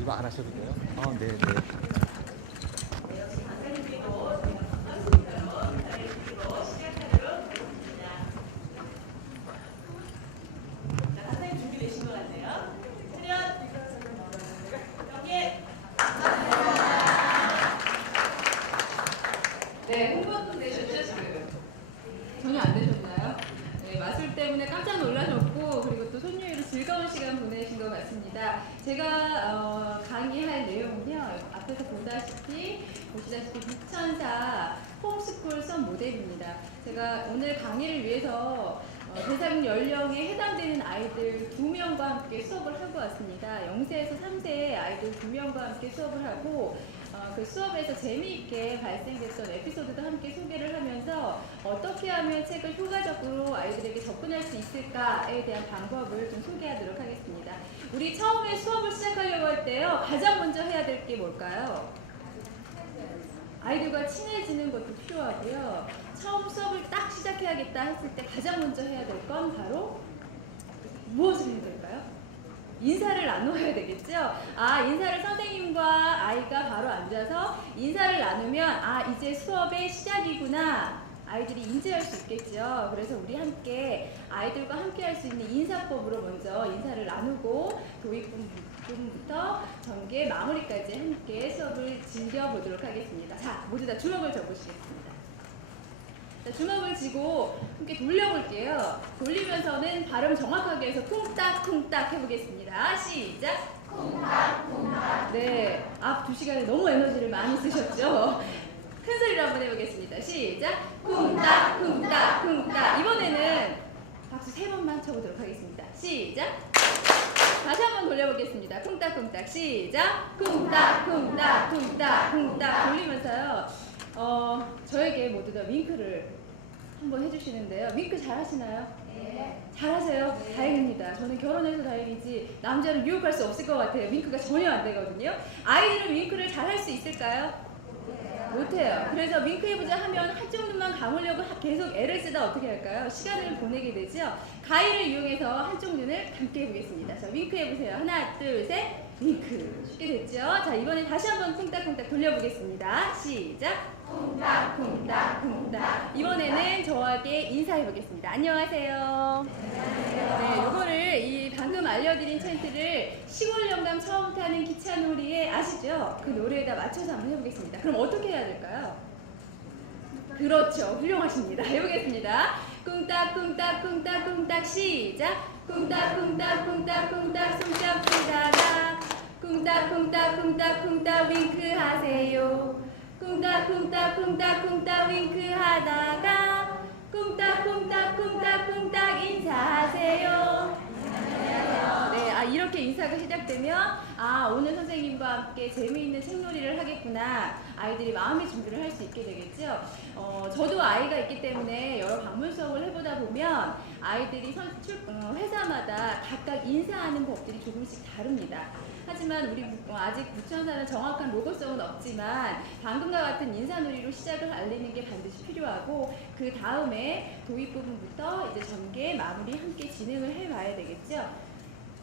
이거 안 하셔도 돼요? 네, 네. 네, 홍보도 되셨죠, 지금? 전혀 안 되셨나요? 네, 마술 때문에 깜짝 놀라셨고, 그리고 또 손님으로 즐거운 시간 보내신 것 같습니다. 제가 강의할 내용은요, 앞에서 보시다시피 부천사 홈스쿨 수업 모델입니다. 제가 오늘 강의를 위해서 대상 연령에 해당되는 아이들 2명과 함께 수업을 하고 왔습니다. 0세에서 3세의 아이들 2명과 함께 수업을 하고 그 수업에서 재미있게 발생됐던 에피소드도 함께 소개를 하면서 어떻게 하면 책을 효과적으로 아이들에게 접근할 수 있을까에 대한 방법을 좀 소개하도록 하겠습니다. 우리 처음에 수업을 시작하려고 할 때요, 가장 먼저 해야 될 게 뭘까요? 아이들과 친해지는 것도 필요하고요. 처음 수업을 딱 시작해야겠다 했을 때 가장 먼저 해야 될 건 바로 무엇을 해야 될까요? 인사를 나눠야 되겠죠? 인사를 선생님과 아이가 바로 앉아서 인사를 나누면 이제 수업의 시작이구나. 아이들이 인지할 수 있겠죠. 그래서 우리 함께 아이들과 함께 할 수 있는 인사법으로 먼저 인사를 나누고 도입부부터 전개 마무리까지 함께 수업을 즐겨보도록 하겠습니다. 자, 모두 다 주먹을 접으시겠습니다. 자, 주먹을 쥐고 함께 돌려볼게요. 돌리면서는 발음 정확하게 해서 쿵딱쿵딱 해보겠습니다. 시작! 쿵딱쿵딱. 네, 앞 2시간에 너무 에너지를 많이 쓰셨죠? 큰 소리로 한번 해보겠습니다. 시작! 쿵딱쿵딱쿵딱. 이번에는 박수 3번만 쳐보도록 하겠습니다. 시작! 다시 한번 돌려보겠습니다. 쿵딱쿵딱. 시작! 쿵딱쿵딱쿵딱 쿵딱 돌리면서요. 저에게 모두 다 윙크를 한번 해주시는데요. 윙크 잘 하시나요? 네. 잘하세요? 네. 다행입니다. 저는 결혼해서 다행이지 남자를 유혹할 수 없을 것 같아요. 윙크가 전혀 안 되거든요. 아이들은 윙크를 잘 할 수 있을까요? 못해요. 그래서 윙크 해보자 하면 한쪽 눈만 감으려고 계속 애를 쓰다 어떻게 할까요? 시간을 보내게 되죠. 가위를 이용해서 한쪽 눈을 감게 해보겠습니다. 자, 윙크 해보세요. 하나, 둘, 셋. 윙크. 쉽게 됐죠? 자, 이번엔 다시 한번 쿵딱쿵딱 돌려보겠습니다. 시작. 쿵딱쿵딱쿵딱. 이번에는 저에게 인사해보겠습니다. 안녕하세요. 네, 요거를 방금 알려드린 챈트를 시골 영감 처음 타는 기차놀이에 아시죠? 그 노래에다 맞춰서 한번 해보겠습니다. 그럼 어떻게 해야 될까요? 그렇죠. 훌륭하십니다. 해보겠습니다. 쿵딱쿵딱쿵딱쿵딱 시작. 쿵딱쿵딱쿵딱쿵딱 손뼉 치다가 쿵딱쿵딱쿵딱쿵딱 윙크하세요. 쿵딱쿵딱쿵딱쿵딱 윙크하다가 쿵딱쿵딱쿵딱쿵딱 인사하세요. 네, 이렇게 인사가 시작되면 오늘 선생님과 함께 재미있는 책놀이를 하겠구나. 아이들이 마음의 준비를 할 수 있게 되겠죠. 저도 아이가 있기 때문에 여러 방문 수업을 해보다 보면 아이들이 회사마다 각각 인사하는 법들이 조금씩 다릅니다. 하지만 우리 아직 부천사는 정확한 로고송은 없지만 방금과 같은 인사놀이로 시작을 알리는 게 반드시 필요하고 그 다음에 도입 부분부터 이제 전개, 마무리 함께 진행을 해봐야 되겠죠.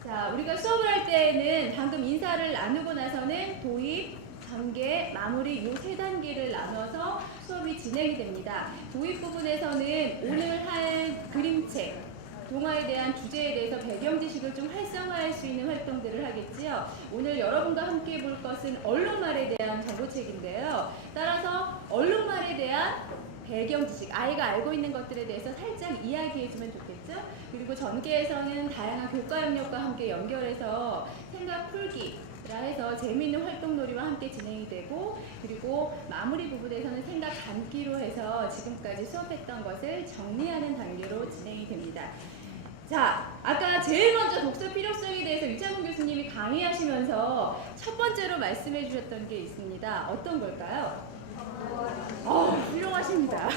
자, 우리가 수업을 할 때에는 방금 인사를 나누고 나서는 도입, 전개, 마무리 이 3단계를 나눠서 수업이 진행이 됩니다. 도입 부분에서는 오늘 할 그림책, 동화에 대한 주제에 대해서 배경 지식을 좀 활성화할 수 있는 활동들을 하겠지요. 오늘 여러분과 함께 볼 것은 언론말에 대한 정보책인데요. 따라서 언론말에 대한 배경 지식, 아이가 알고 있는 것들에 대해서 살짝 이야기해주면 좋겠죠. 그리고 전개에서는 다양한 교과 영역과 함께 연결해서 생각 풀기, 해서 재미있는 활동놀이와 함께 진행이 되고, 그리고 마무리 부분에서는 생각 담기로 해서 지금까지 수업했던 것을 정리하는 단계로 진행이 됩니다. 자, 아까 제일 먼저 독서 필요성에 대해서 유창훈 교수님이 강의하시면서 첫 번째로 말씀해 주셨던 게 있습니다. 어떤 걸까요? 훌륭하십니다.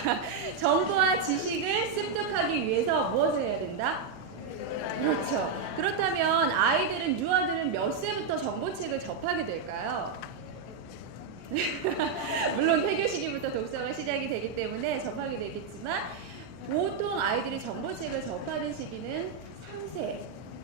정보와 지식을 습득하기 위해서 무엇을 해야 된다? 그렇죠. 그렇다면 아이들은, 유아들은 몇 세부터 정보책을 접하게 될까요? 물론 폐교 시기부터 독서가 시작이 되기 때문에 접하게 되겠지만, 보통 아이들이 정보책을 접하는 시기는 3세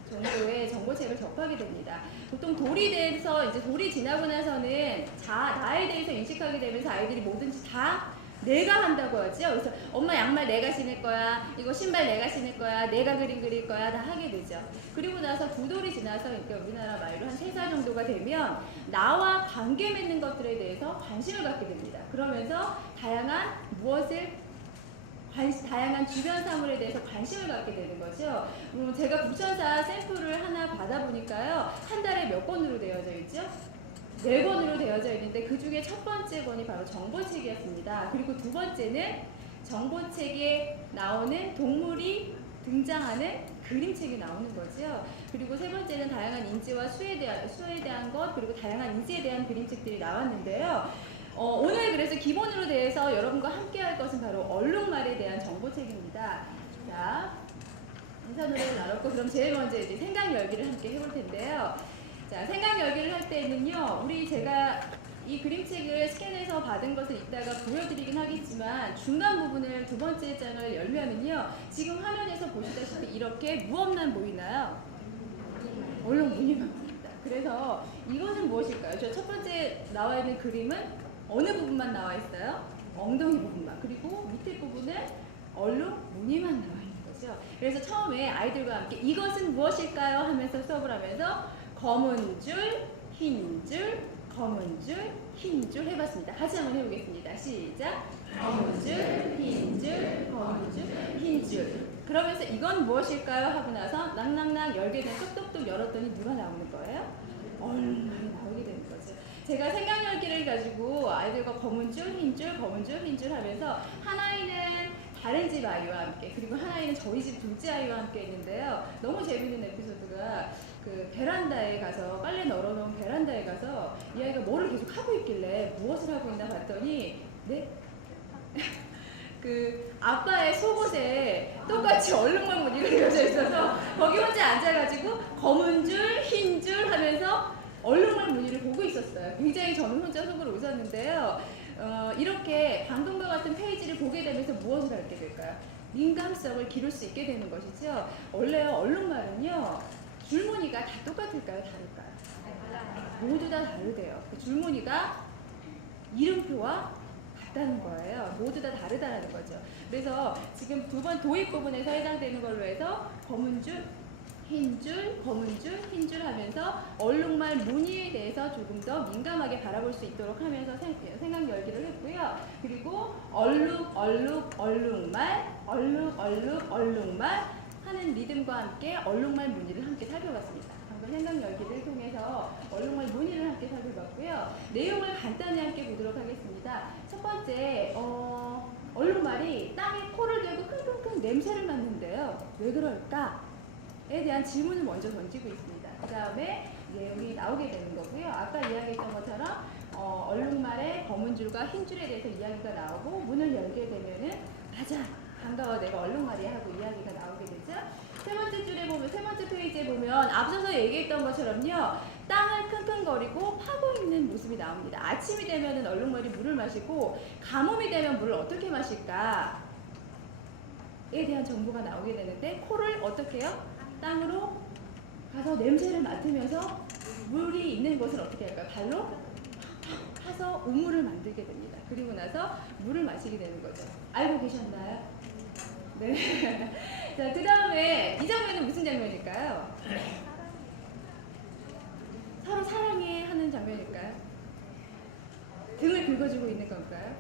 정도의 정보책을 접하게 됩니다. 보통 돌이 돼서, 이제 돌이 지나고 나서는 나에 대해서 인식하게 되면서 아이들이 뭐든지 다 내가 한다고 하죠. 그래서 엄마 양말 내가 신을 거야, 이거 신발 내가 신을 거야, 내가 그림 그릴 거야, 다 하게 되죠. 그리고 나서 두 돌이 지나서, 그러니까 우리나라 말로 한 3살 정도가 되면 나와 관계 맺는 것들에 대해서 관심을 갖게 됩니다. 그러면서 다양한 주변 사물에 대해서 관심을 갖게 되는 거죠. 제가 부천사 샘플을 하나 받아보니까요, 한 달에 몇 권으로 되어져 있죠? 4권으로 되어져 있는데, 그 중에 첫 번째 권이 바로 정보책이었습니다. 그리고 두 번째는 정보책에 나오는 동물이 등장하는 그림책이 나오는 거죠. 그리고 세 번째는 다양한 인지와 수에 대한 것, 그리고 다양한 인지에 대한 그림책들이 나왔는데요. 오늘 그래서 기본으로 대해서 여러분과 함께 할 것은 바로 얼룩말에 대한 정보책입니다. 자, 인사노래를 나눴고, 그럼 제일 먼저 이제 생각 열기를 함께 해볼 텐데요. 자, 생각 열기를 할 때는요, 제가 이 그림책을 스캔해서 받은 것을 이따가 보여드리긴 하겠지만, 중간 부분을 두 번째 장을 열면은요, 지금 화면에서 보시다시피 이렇게 무엇만 보이나요? 얼룩 무늬만 보입니다. 그래서 이것은 무엇일까요? 저 첫 번째 나와 있는 그림은 어느 부분만 나와 있어요? 엉덩이 부분만. 그리고 밑에 부분은 얼룩 무늬만 나와 있는 거죠. 그래서 처음에 아이들과 함께 이것은 무엇일까요? 하면서 수업을 하면서 검은 줄, 흰 줄, 검은 줄, 흰 줄 해봤습니다. 다시 한번 해보겠습니다. 시작. 검은 줄, 흰 줄, 검은 줄, 흰 줄. 그러면서 이건 무엇일까요? 하고 나서 낭낭낭 열게 된 똑똑똑 열었더니 누가 나오는 거예요? 얼룩말이 나오게 되는 거죠. 제가 생각 열기를 가지고 아이들과 검은 줄, 흰 줄, 검은 줄, 흰 줄 하면서 한 아이는 다른 집 아이와 함께, 그리고 한 아이는 저희 집 둘째 아이와 함께 했는데요. 너무 재밌는 에피소드가, 그 베란다에 가서, 빨래 널어놓은 베란다에 가서 이 아이가 뭐를 계속 하고 있길래 무엇을 하고 있나 봤더니, 네? 그 아빠의 속옷에 똑같이 얼룩말 무늬가 되어져 있어서 거기 혼자 앉아가지고 검은 줄, 흰 줄 하면서 얼룩말 무늬를 보고 있었어요. 굉장히 저는 혼자 속으로 웃었는데요. 이렇게 방금과 같은 페이지를 보게 되면서 무엇을 하게 될까요? 민감성을 기를 수 있게 되는 것이죠. 원래 얼룩말은요, 줄무늬가 다 똑같을까요? 다를까요? 모두 다 다르대요. 그 줄무늬가 이름표와 같다는 거예요. 모두 다 다르다는 거죠. 그래서 지금 두 번 도입 부분에서 해당되는 걸로 해서 검은 줄, 흰 줄, 검은 줄, 흰 줄 하면서 얼룩말 무늬에 대해서 조금 더 민감하게 바라볼 수 있도록 하면서 생각 열기를 했고요. 그리고 얼룩말, 얼룩말 하는 리듬과 함께 얼룩말 무늬를 함께 살펴봤습니다. 방금 생각 열기를 통해서 얼룩말 무늬를 함께 살펴봤고요. 내용을 간단히 함께 보도록 하겠습니다. 첫 번째, 얼룩말이 땅에 코를 대고 킁킁킁 냄새를 맡는데요. 왜 그럴까? 에 대한 질문을 먼저 던지고 있습니다. 그 다음에 내용이 나오게 되는 거고요. 아까 이야기했던 것처럼 얼룩말의 검은 줄과 흰 줄에 대해서 이야기가 나오고, 문을 열게 되면은 맞아, 반가워, 내가 얼룩말이야 하고 이야기가 나오게 되죠. 세 번째 페이지에 보면 앞서서 얘기했던 것처럼요, 땅을 킁킁거리고 파고 있는 모습이 나옵니다. 아침이 되면은 얼룩말이 물을 마시고, 가뭄이 되면 물을 어떻게 마실까? 에 대한 정보가 나오게 되는데, 코를 어떻게 해요? 땅으로 가서 냄새를 맡으면서 물이 있는 곳을 어떻게 할까요? 발로 파서 우물을 만들게 됩니다. 그리고 나서 물을 마시게 되는 거죠. 알고 계셨나요? 네. 자, 그 다음에 이 장면은 무슨 장면일까요? 서로 사랑해 하는 장면일까요? 등을 긁어주고 있는 건가요?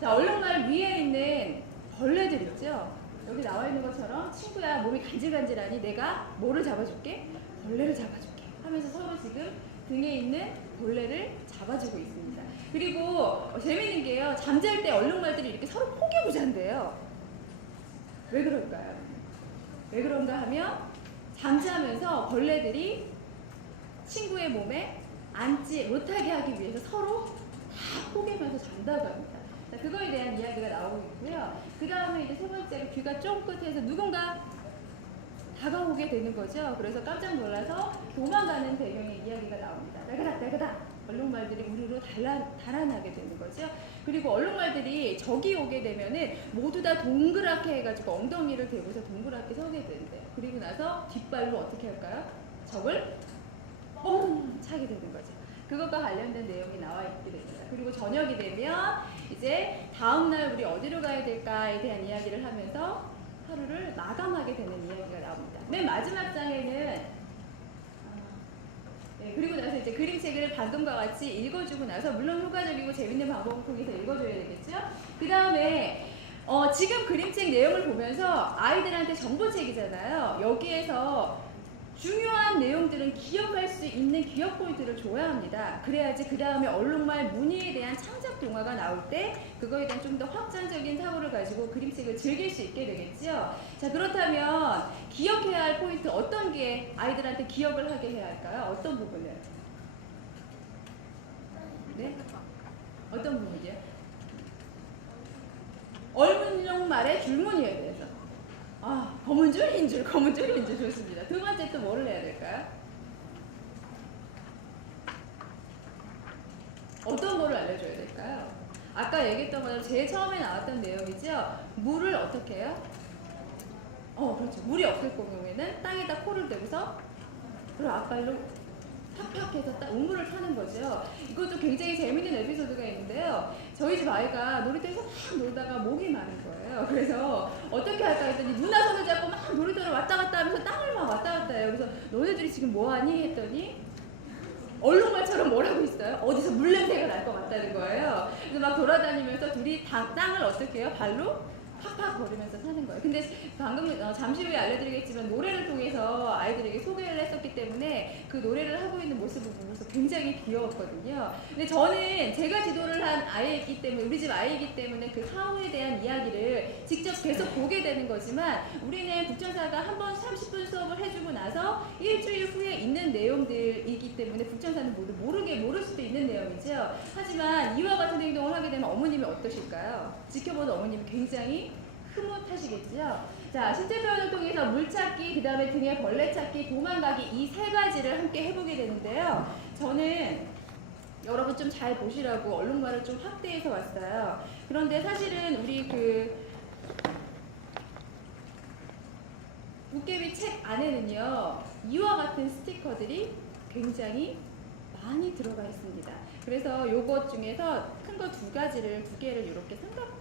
자, 얼룩말 위에 있는 벌레들 있죠? 여기 나와 있는 것처럼, 친구야 몸이 간질간질하니 내가 뭐를 잡아줄게? 벌레를 잡아줄게 하면서 서로 지금 등에 있는 벌레를 잡아주고 있습니다. 그리고 재미있는 게요. 잠잘 때 얼룩말들이 이렇게 서로 포개고 잔대요. 왜 그럴까요? 왜 그런가 하면 잠자면서 벌레들이 친구의 몸에 앉지 못하게 하기 위해서 서로 다 포개면서 잔다고 합니다. 자, 그거에 대한 이야기가 나오고 있고요. 그 다음에 이제 세 번째로 귀가 쫑긋해서 누군가 다가오게 되는 거죠. 그래서 깜짝 놀라서 도망가는 배경의 이야기가 나옵니다. 딸그닥 얼룩말들이 우르르 달아나게 되는 거죠. 그리고 얼룩말들이 적이 오게 되면은 모두 다 동그랗게 해가지고 엉덩이를 대고서 동그랗게 서게 되는데요. 그리고 나서 뒷발로 어떻게 할까요? 적을 뻥 차게 되는 거죠. 그것과 관련된 내용이 나와 있게 됩니다. 그리고 저녁이 되면 이제 다음날 우리 어디로 가야 될까에 대한 이야기를 하면서 하루를 마감하게 되는 이야기가 나옵니다. 맨 마지막 장에는 그리고 나서 이제 그림책을 방금과 같이 읽어주고 나서 물론 효과적이고 재밌는 방법을 통해서 읽어줘야 되겠죠. 그 다음에 지금 그림책 내용을 보면서 아이들한테 정보책이잖아요. 여기에서 중요한 내용들은 기억할 수 있는 기억 포인트를 줘야 합니다. 그래야지 그 다음에 얼룩말 무늬에 대한 창작 동화가 나올 때 그거에 대한 좀 더 확장적인 사고를 가지고 그림책을 즐길 수 있게 되겠죠. 자, 그렇다면 기억해야 할 포인트 어떤 게 아이들한테 기억을 하게 해야 할까요? 어떤 부분을? 네? 어떤 부분이요? 얼룩말의 줄무늬에 대해서. 검은 줄, 흰 줄, 검은 줄, 흰 줄 좋습니다. 두 번째 또 뭐를 해야 될까요? 어떤 거를 알려줘야 될까요? 아까 얘기했던 것처럼 제일 처음에 나왔던 내용이죠. 물을 어떻게 해요? 그렇죠. 물이 없을 경우에는 땅에다 코를 대고서 그리고 앞발로 팍팍 해서 우물을 타는 거죠. 이것도 굉장히 재밌는 에피소드가 있는데요. 저희 집 아이가 놀이터에서 막 놀다가 목이 마른 거예요. 그래서 어떻게 할까 했더니 누나 손을 잡고 막 놀이터를 왔다 갔다 하면서 땅을 막 왔다 갔다 해요. 그래서 너네들이 지금 뭐하니? 했더니 얼룩말처럼 뭘 하고 있어요? 어디서 물 냄새가 날 것 같다는 거예요. 그래서 막 돌아다니면서 둘이 땅을 어떻게 해요? 발로 팍팍 거리면서 사는 거예요. 근데 방금 잠시 후에 알려드리겠지만 노래를 통해서 아이들에게 소개를 했었기 때문에 그 노래를 하고 있는 모습을 보면서 굉장히 귀여웠거든요. 근데 저는 제가 지도를 한 아이이기 때문에 우리 집 아이이기 때문에 그 사후에 대한 이야기를 직접 계속 보게 되는 거지만 우리는 북천사가 한 번 30분 수업을 해주고 나서 일주일 후에 있는 내용들이기 때문에 북천사는 모두 모를 수도 있는 내용이죠. 하지만 이와 같은 행동을 하게 되면 어머님이 어떠실까요? 지켜보는 어머님이 굉장히 흐뭇하시겠죠. 자, 신체 표현을 통해서 물 찾기, 그 다음에 등에 벌레 찾기, 도망가기 이 세 가지를 함께 해보게 되는데요. 저는 여러분 좀 잘 보시라고 얼룩말을 좀 확대해서 왔어요. 그런데 사실은 우리 도깨비 책 안에는요, 이와 같은 스티커들이 굉장히 많이 들어가 있습니다. 그래서 요것 중에서 큰 거 두 개를 이렇게 삼각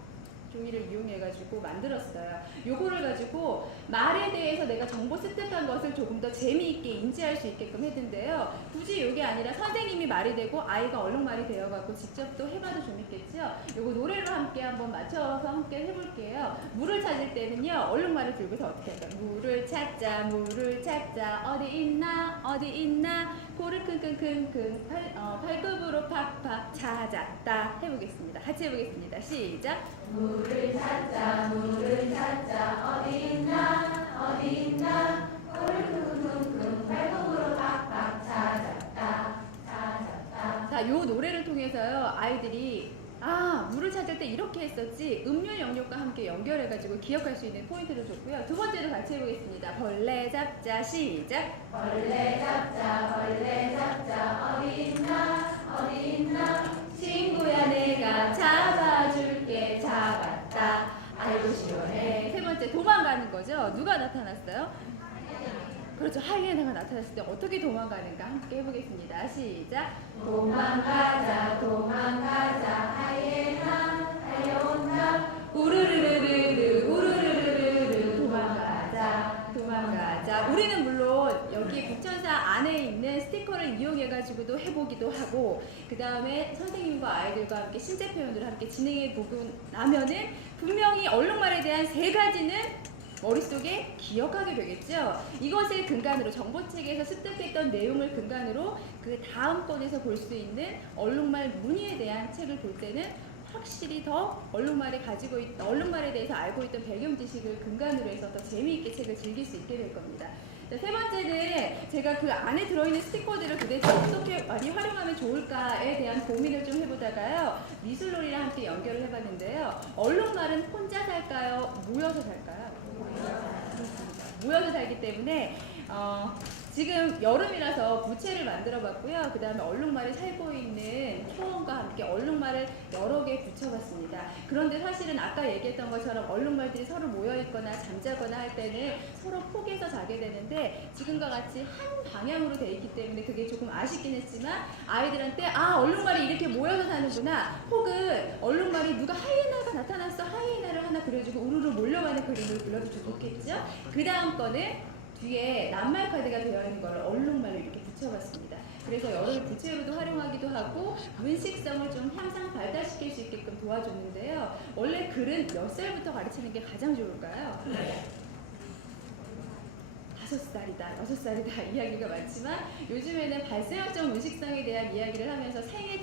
종이를 이용해가지고 만들었어요. 요거를 가지고 말에 대해서 내가 정보 습득한 것을 조금 더 재미있게 인지할 수 있게끔 했는데요. 굳이 요게 아니라 선생님이 말이 되고 아이가 얼룩말이 되어갖고 직접 또 해봐도 재밌겠죠. 요거 노래로 함께 한번 맞춰서 함께 해볼게요. 물을 찾을 때는요, 얼룩말을 들고서 어떻게 할까요? 물을 찾자, 어디 있나, 코를 킁킁킁킁, 발굽으로 팍팍 찾았다. 해보겠습니다. 같이 해보겠습니다. 시작. 물을 찾자 어디 있나 코를 쿵쿵쿵 발톱으로 팍팍 찾았다. 자, 요 노래를 통해서요 아이들이 물을 찾을 때 이렇게 했었지 음료 영역과 함께 연결해가지고 기억할 수 있는 포인트를 줬고요. 두 번째로 같이 해보겠습니다. 벌레 잡자 시작. 벌레 잡자 어디 있나 친구야 내가 잡아줄게. 잡았다. 아이고 시원해. 세 번째 도망가는 거죠. 누가 나타났어요? 그렇죠. 하이에나가 나타났을 때 어떻게 도망가는가 함께 해보겠습니다. 시작. 도망가자 하이에나 달려온다 우르르르르 도망가자. 우리는 물론 여기 북천사 안에 있는 스티커를 이용해가지고도 해보기도 하고 그 다음에 선생님과 아이들과 함께 신체 표현을 함께 진행해 보고 나면은 분명히 얼룩말에 대한 세 가지는 머릿속에 기억하게 되겠죠. 이것을 근간으로 정보체계에서 습득했던 내용을 근간으로 그 다음 건에서 볼 수 있는 얼룩말 무늬에 대한 책을 볼 때는 확실히 더 얼룩말에 대해서 알고 있던 배경 지식을 근간으로 해서 더 재미있게 책을 즐길 수 있게 될 겁니다. 자, 세 번째는 제가 그 안에 들어있는 스티커들을 도대체 어떻게 많이 활용하면 좋을까에 대한 고민을 좀 해보다가요. 미술놀이랑 함께 연결을 해봤는데요. 얼룩말은 혼자 살까요? 모여서 살까요? 모여서 살기 때문에 지금 여름이라서 부채를 만들어 봤고요. 그 다음에 얼룩말이 살고 있는 초원과 함께 얼룩말을 여러 개 붙여봤습니다. 그런데 사실은 아까 얘기했던 것처럼 얼룩말들이 서로 모여있거나 잠자거나 할 때는 서로 폭에서 자게 되는데 지금과 같이 한 방향으로 돼 있기 때문에 그게 조금 아쉽긴 했지만 아이들한테 얼룩말이 이렇게 모여서 사는구나, 혹은 얼룩말이 누가 하이에나가 나타났어, 하이에나를 하나 그려주고 우르르 몰려가는 그림을 그려도 좋겠죠. 그 다음 거는 뒤에 낱말 카드가 되어있는 걸 얼룩말로 이렇게 붙여봤습니다. 그래서 여름에 부채로도 활용하기도 하고 문식성을 좀 향상 발달시킬 수 있게끔 도와줬는데요. 원래 글은 몇 살부터 가르치는 게 가장 좋을까요? 5살이다, 6살이다 이야기가 많지만 요즘에는 발생학적 문식성에 대한 이야기를 하면서 생애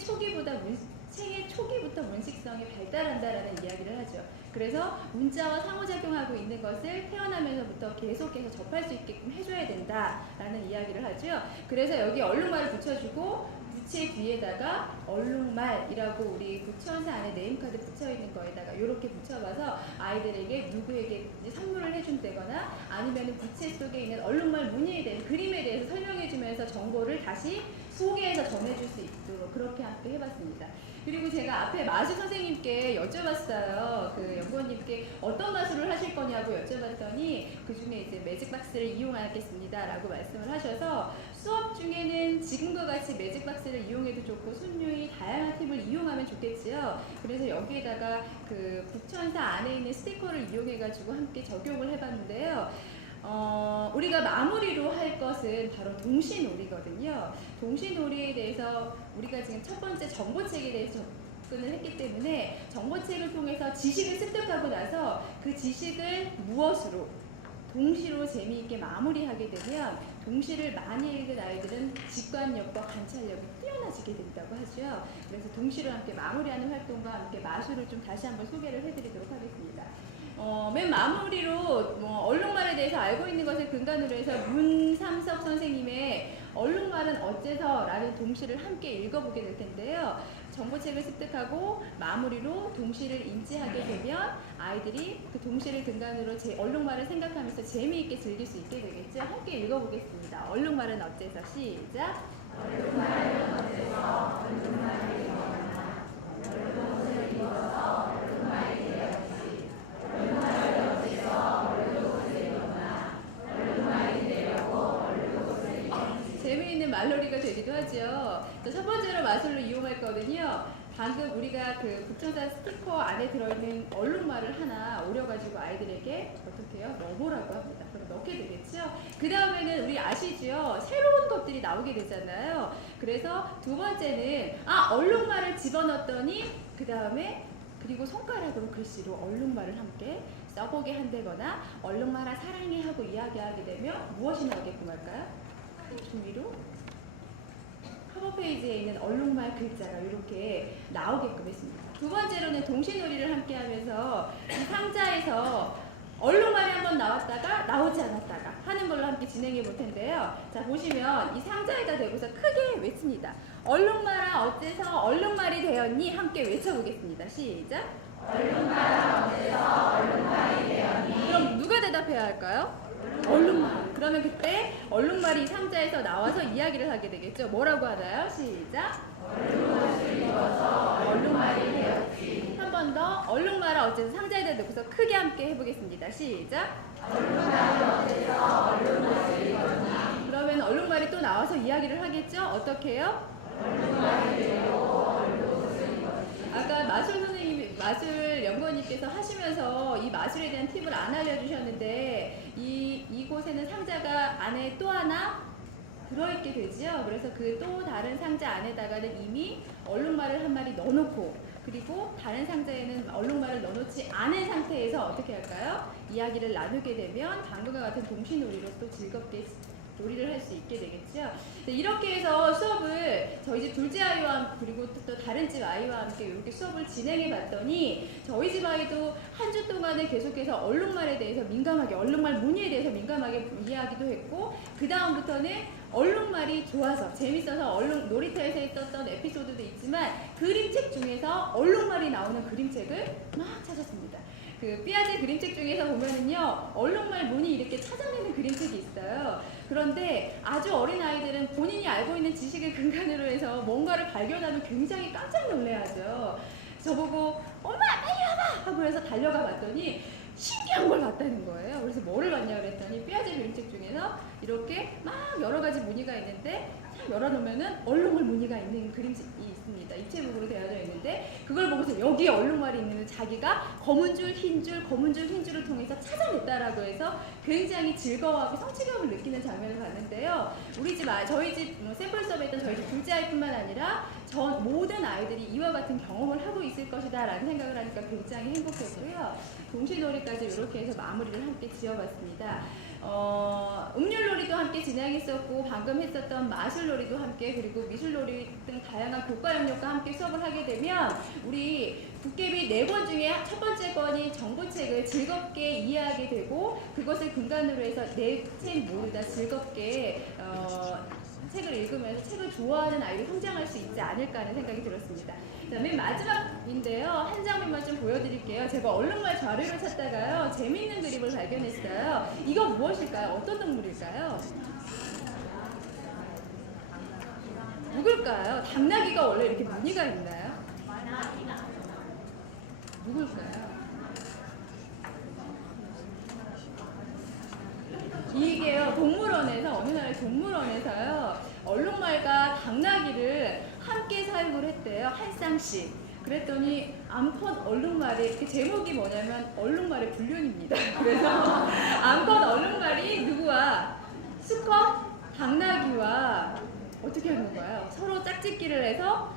초기부터 문식성이 발달한다라는 이야기를 하죠. 그래서 문자와 상호작용하고 있는 것을 태어나면서부터 계속해서 접할 수 있게끔 해줘야 된다라는 이야기를 하죠. 그래서 여기 얼룩말을 붙여주고 부채 뒤에다가 얼룩말이라고 우리 부천사 안에 네임카드 붙여있는 거에다가 이렇게 붙여봐서 아이들에게 누구에게 선물을 해준다거나 아니면 부채 속에 있는 얼룩말 무늬에 대한 그림에 대해서 설명해주면서 정보를 다시 소개해서 전해줄 수 있도록 그렇게 함께 해봤습니다. 그리고 제가 앞에 마술 선생님께 여쭤봤어요. 그 연구원님께 어떤 마술을 하실 거냐고 여쭤봤더니 그 중에 이제 매직박스를 이용하겠습니다 라고 말씀을 하셔서 수업 중에는 지금과 같이 매직박스를 이용해도 좋고 순유의 다양한 팁을 이용하면 좋겠지요. 그래서 여기에다가 그 북천사 안에 있는 스티커를 이용해가지고 함께 적용을 해봤는데요. 우리가 마무리로 할 것은 바로 동시놀이거든요. 동시놀이에 대해서 우리가 지금 첫 번째 정보책에 대해서 접근을 했기 때문에 정보책을 통해서 지식을 습득하고 나서 그 지식을 무엇으로 동시로 재미있게 마무리하게 되면 동시를 많이 읽은 아이들은 직관력과 관찰력이 뛰어나지게 된다고 하죠. 그래서 동시로 함께 마무리하는 활동과 함께 마술을 좀 다시 한번 소개를 해드리도록 하겠습니다. 맨 마무리로 얼룩말에 대해서 알고 있는 것을 근간으로 해서 문삼석 선생님의 얼룩말은 어째서? 라는 동시를 함께 읽어보게 될 텐데요. 정보책을 습득하고 마무리로 동시를 인지하게 되면 아이들이 그 동시를 근간으로 얼룩말을 생각하면서 재미있게 즐길 수 있게 되겠죠. 함께 읽어보겠습니다. 얼룩말은 어째서? 시작! 얼룩말은 어째서 얼룩말이 되었나 얼룩옷을 입어서 얼룩말이 되었지 얼룩말이 어째서 얼룩옷을 입었나 얼룩말이 되려고 얼룩옷을 입었지. 재미있는 말놀이가 되기도 하죠. 첫 번째로 마술로 이용할 거는요. 방금 우리가 그 북천사 스티커 안에 들어있는 얼룩말을 하나 오려가지고 아이들에게 어떻게 해요? 넣어보라고 합니다. 그럼 넣게 되겠죠? 그 다음에는 우리 아시죠? 새로운 것들이 나오게 되잖아요. 그래서 두 번째는 얼룩말을 집어넣었더니 그 다음에 그리고 손가락으로 글씨로 얼룩말을 함께 써보게 한다거나 얼룩말아 사랑해 하고 이야기하게 되면 무엇이 나오게끔 할까요? 종이로 커버 페이지에 있는 얼룩말 글자가 이렇게 나오게끔 했습니다. 두 번째로는 동시놀이를 함께 하면서 이 상자에서 얼룩말이 한번 나왔다가 나오지 않았다가 하는 걸로 함께 진행해 볼 텐데요. 자, 보시면 이 상자에다 대고서 크게 외칩니다. 얼룩말아 어째서 얼룩말이 되었니? 함께 외쳐보겠습니다. 시작! 얼룩말아 어째서 얼룩말이 되었니 그럼 누가 대답해야 할까요? 얼룩말. 그러면 그때 얼룩말이 상자에서 나와서 이야기를 하게 되겠죠. 뭐라고 하나요? 시작! 얼룩옷을 입어서 얼룩말이 되었지 한 번 더 얼룩말아 어째서 상자에다 넣고서 크게 함께 해보겠습니다. 시작! 얼룩말이 어째서 얼룩옷을 입었니 그러면 얼룩말이 또 나와서 이야기를 하겠죠? 어떻게 해요? 얼룩말이 되려고 얼룩옷을 입었지. 아까 마술 연구원님께서 하시면서 이 마술에 대한 팁을 안 알려주셨는데 이곳에는 상자가 안에 또 하나 들어있게 되지요. 그래서 그 또 다른 상자 안에다가는 이미 얼룩말을 한 마리 넣어놓고 그리고 다른 상자에는 얼룩말을 넣어놓지 않은 상태에서 어떻게 할까요? 이야기를 나누게 되면 방금과 같은 동시놀이로 또 즐겁게 놀이를 할 수 있게 되겠죠. 네, 이렇게 해서 수업을 저희 집 둘째 아이와 그리고 또 다른 집 아이와 함께 이렇게 수업을 진행해 봤더니 저희 집 아이도 한 주 동안에 계속해서 얼룩말에 대해서 민감하게 얼룩말 무늬에 대해서 민감하게 이해하기도 했고 그 다음부터는 얼룩말이 좋아서 재밌어서 얼룩 놀이터에서 했었던 에피소드도 있지만 그림책 중에서 얼룩말이 나오는 그림책을 막 찾았습니다. 그 삐아제 그림책 중에서 보면은요 얼룩말 무늬 이렇게 찾아내는 그림책이 있어요. 그런데 아주 어린 아이들은 본인이 알고 있는 지식을 근간으로 해서 뭔가를 발견하면 굉장히 깜짝 놀래하죠. 저보고 엄마 빨리 와봐 하고 해서 달려가 봤더니 신기한 걸 봤다는 거예요. 그래서 뭐를 봤냐 그랬더니 삐아제 그림책 중에서 이렇게 막 여러 가지 무늬가 있는데 열어놓으면은 얼룩말 무늬가 있는 그림책이 있습니다. 입체북으로 되어져 있는데 그걸 보고서 여기에 얼룩말이 있는 자기가 검은 줄, 흰 줄, 검은 줄, 흰 줄을 통해서 찾아냈다라고 해서 굉장히 즐거워하고 성취감을 느끼는 장면을 봤는데요. 저희 집 샘플 수업에 있던 저희 집 둘째 아이뿐만 아니라 전 모든 아이들이 이와 같은 경험을 하고 있을 것이다 라는 생각을 하니까 굉장히 행복했고요. 동시놀이까지 이렇게 해서 마무리를 함께 지어봤습니다. 음률놀이도 함께 진행했었고 방금 했었던 마술놀이도 함께 그리고 미술놀이 등 다양한 교과 영역과 함께 수업을 하게 되면 우리 도깨비 4권 중에 첫 번째 권인 정보책을 즐겁게 이해하게 되고 그것을 근간으로 해서 내 책 모두 다 즐겁게 책을 읽으면서 책을 좋아하는 아이로 성장할 수 있지 않을까 하는 생각이 들었습니다. 자, 맨 마지막인데요. 한 장면만 좀 보여드릴게요. 제가 얼룩말 자료를 찾다가요. 재미있는 그림을 발견했어요. 이거 무엇일까요? 어떤 동물일까요? 누굴까요? 당나귀가 원래 이렇게 무늬가 있나요? 누굴까요? 이게요 동물원에서 어느 날 동물원에서요 얼룩말과 당나귀를 함께 사육을 했대요. 한 쌍씩. 그랬더니 암컷 얼룩말이 그 제목이 뭐냐면 얼룩말의 불륜입니다. 그래서 암컷 얼룩말이 누구와 수컷 당나귀와 어떻게 하는 거예요? 서로 짝짓기를 해서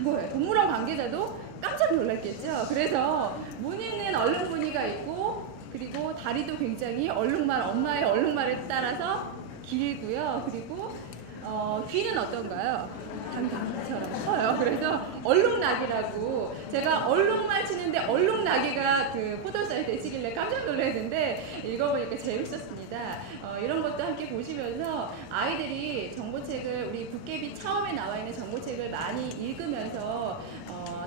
뭐예요? 동물원 관계자도 깜짝 놀랐겠죠. 그래서 무늬는 얼룩 무늬가 있고 그리고 다리도 굉장히 엄마의 얼룩말에 따라서 길고요. 그리고 귀는 어떤가요? 당나귀처럼 커요. 그래서 얼룩나귀라고 제가 얼룩말 치는데 얼룩나귀가 그 포털사이트에 치길래 깜짝 놀랐는데 읽어보니까 재밌었습니다. 이런 것도 함께 보시면서 아이들이 정보책을 우리 도깨비 처음에 나와 있는 정보책을 많이 읽으면서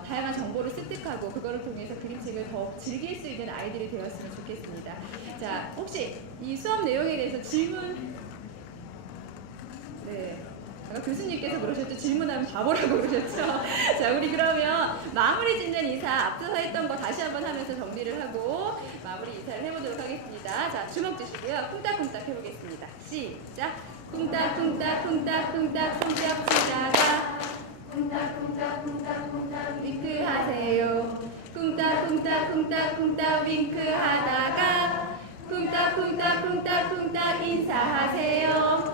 다양한 정보를 습득하고 그거를 통해서 그림책을 더 즐길 수 있는 아이들이 되었으면 좋겠습니다. 자, 혹시 이 수업 내용에 대해서 질문? 네. 아까 교수님께서 그러셨죠. 질문하면 바보라고 그러셨죠. 자, 우리 그러면 마무리 짓는 인사 앞서서 했던 거 다시 한번 하면서 정리를 하고 마무리 인사를 해보도록 하겠습니다. 자, 주먹 주시고요. 쿵딱쿵딱 해보겠습니다. 시작. 쿵딱쿵딱쿵딱쿵딱 손뼉 치다가 쿵딱쿵딱쿵딱쿵딱 윙크하세요. 쿵딱쿵딱쿵딱쿵딱 윙크하다가 쿵딱쿵딱쿵딱쿵딱 인사하세요.